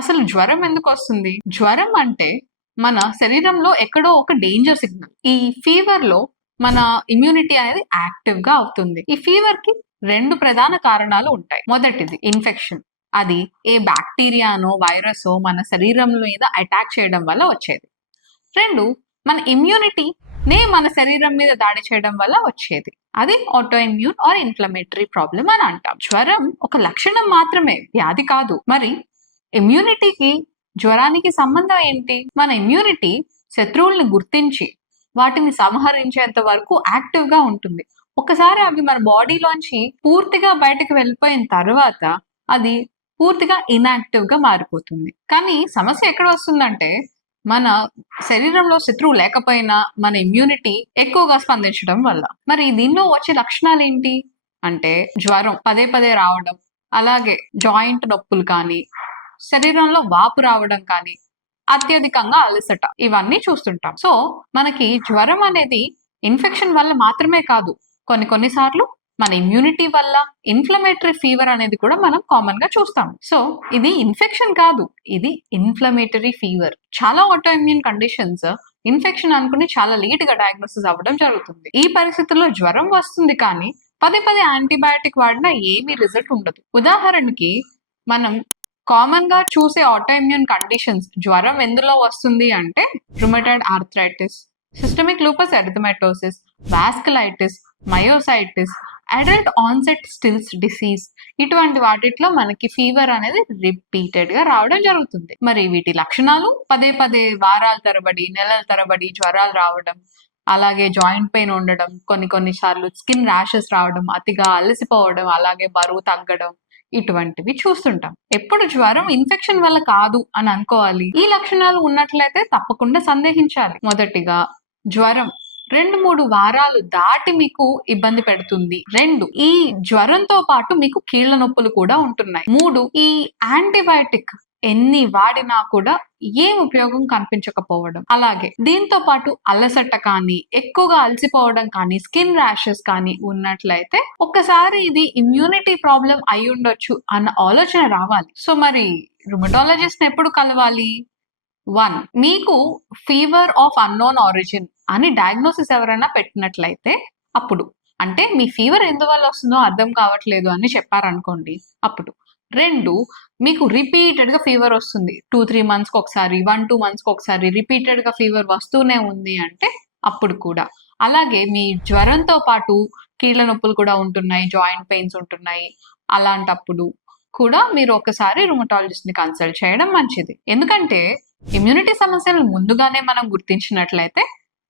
అసలు జ్వరం ఎందుకు వస్తుంది? జ్వరం అంటే మన శరీరంలో ఎక్కడో ఒక డేంజర్ సిగ్నల్. ఈ ఫీవర్ లో మన ఇమ్యూనిటీ అనేది యాక్టివ్ గా అవుతుంది. ఈ ఫీవర్ కి 2 ప్రధాన కారణాలు ఉంటాయి. మొదటిది ఇన్ఫెక్షన్. అది ఏ బ్యాక్టీరియానో వైరసో మన శరీరం మీద అటాక్ చేయడం వల్ల వచ్చేది. 2 మన ఇమ్యూనిటీ మన శరీరం మీద దాడి చేయడం వల్ల వచ్చేది. అది autoimmune or inflammatory problem అని అంటాం. జ్వరం ఒక లక్షణం మాత్రమే, వ్యాధి కాదు. మరి ఇమ్యూనిటీకి జ్వరానికి సంబంధం ఏంటి? మన ఇమ్యూనిటీ శత్రువుల్ని గుర్తించి వాటిని సంహరించేంత వరకు యాక్టివ్ గా ఉంటుంది. ఒకసారి అవి మన బాడీలోంచి పూర్తిగా బయటకు వెళ్ళిపోయిన తర్వాత అది పూర్తిగా ఇన్యాక్టివ్ గా మారిపోతుంది. కానీ సమస్య ఎక్కడ వస్తుందంటే మన శరీరంలో శత్రువు లేకపోయినా మన ఇమ్యూనిటీ ఎక్కువగా స్పందించడం వల్ల. మరి దీనిలో వచ్చే లక్షణాలు ఏంటి అంటే జ్వరం పదే పదే రావడం, అలాగే జాయింట్ నొప్పులు కానీ, శరీరంలో వాపు రావడం కానీ, అత్యధికంగా అలసట, ఇవన్నీ చూస్తుంటాం. సో మనకి జ్వరం అనేది ఇన్ఫెక్షన్ వల్ల మాత్రమే కాదు, కొన్నిసార్లు మన ఇమ్యూనిటీ వల్ల ఇన్ఫ్లమేటరీ ఫీవర్ అనేది కూడా మనం కామన్ గా చూస్తాం. సో ఇది ఇన్ఫెక్షన్ కాదు, ఇది ఇన్ఫ్లమేటరీ ఫీవర్. చాలా ఆటో ఇమ్యూన్ కండిషన్స్ ఇన్ఫెక్షన్ అనుకుని చాలా లేట్ గా డయాగ్నోసిస్ అవ్వడం జరుగుతుంది. ఈ పరిస్థితుల్లో జ్వరం వస్తుంది కానీ పదే పదే యాంటీబయాటిక్ వాడినా ఏమీ రిజల్ట్ ఉండదు. ఉదాహరణకి మనం కామన్ గా చూసే ఆటో ఇమ్యూన్ కండిషన్స్ జ్వరం ఎందులో వస్తుంది అంటే rheumatoid arthritis, systemic lupus ఎరిథమెటోసిస్, vasculitis, myositis, adult onset stills disease, ఇటువంటి వాటిలో మనకి ఫీవర్ అనేది రిపీటెడ్ గా రావడం జరుగుతుంది. మరి వీటి లక్షణాలు పదే పదే వారాల తరబడి, నెలల తరబడి జ్వరాలు రావడం, అలాగే జాయింట్ పెయిన్ ఉండడం, కొన్నిసార్లు స్కిన్ ర్యాషెస్ రావడం, అతిగా అలసిపోవడం, అలాగే బరువు తగ్గడం, ఇటువంటివి చూస్తుంటాం. ఎప్పుడు జ్వరం ఇన్ఫెక్షన్ వల్ల కాదు అని అనుకోవాలి. ఈ లక్షణాలు ఉన్నట్లయితే తప్పకుండా సందేహించాలి. మొదటిగా జ్వరం 2-3 వారాలు దాటి మీకు ఇబ్బంది పెడుతుంది. 2 ఈ జ్వరంతో పాటు మీకు కీళ్ల నొప్పులు కూడా ఉంటున్నాయి. 3 ఈ యాంటీబయాటిక్ ఎన్ని వాడినా కూడా ఏం ఉపయోగం కనిపించకపోవడం. అలాగే దీంతో పాటు అలసట కానీ, ఎక్కువగా అలసిపోవడం కానీ, స్కిన్ ర్యాషెస్ కానీ ఉన్నట్లయితే ఒక్కసారి ఇది ఇమ్యూనిటీ ప్రాబ్లం అయి ఉండొచ్చు అన్న ఆలోచన రావాలి. సో మరి రుమటాలజిస్ట్ ఎప్పుడు కలవాలి? 1 మీకు ఫీవర్ ఆఫ్ అన్నోన్ ఆరిజిన్ అని డయాగ్నోసిస్ ఎవరైనా పెట్టినట్లయితే అప్పుడు, అంటే మీ ఫీవర్ ఎందువల్ల వస్తుందో అర్థం కావట్లేదు అని చెప్పారనుకోండి అప్పుడు. 2 మీకు రిపీటెడ్ గా ఫీవర్ వస్తుంది, 2-3 మంత్స్ కి ఒకసారి, 1-2 మంత్స్ కి ఒకసారి రిపీటెడ్ గా ఫీవర్ వస్తూనే ఉంది అంటే అప్పుడు కూడా. అలాగే మీ జ్వరంతో పాటు కీళ్ల నొప్పులు కూడా ఉంటున్నాయి, జాయింట్ పెయిన్స్ ఉంటున్నాయి, అలాంటప్పుడు కూడా మీరు ఒకసారి రుమటాలజిస్ట్ ని కన్సల్ట్ చేయడం మంచిది. ఎందుకంటే ఇమ్యూనిటీ సమస్యలను ముందుగానే మనం గుర్తించినట్లయితే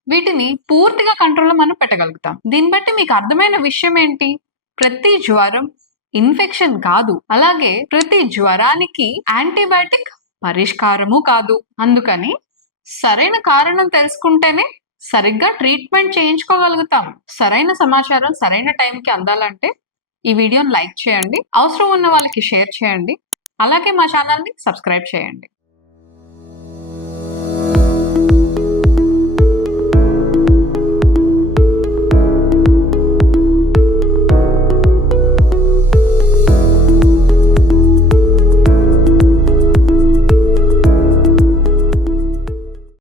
వీటిని పూర్తిగా కంట్రోల్లో మనం పెట్టగలుగుతాం. దీన్ని బట్టి మీకు అర్థమైన విషయం ఏంటి? ప్రతి జ్వరం ఇన్ఫెక్షన్ కాదు, అలాగే ప్రతి జ్వరానికి యాంటీబయాటిక్ పరిష్కారము కాదు. అందుకని సరైన కారణం తెలుసుకుంటేనే సరిగ్గా ట్రీట్మెంట్ చేయించుకోగలుగుతాం. సరైన సమాచారం సరైన టైంకి అందాలంటే ఈ వీడియోని లైక్ చేయండి, అవసరం ఉన్న వాళ్ళకి షేర్ చేయండి, అలాగే మా ఛానల్ని సబ్స్క్రైబ్ చేయండి.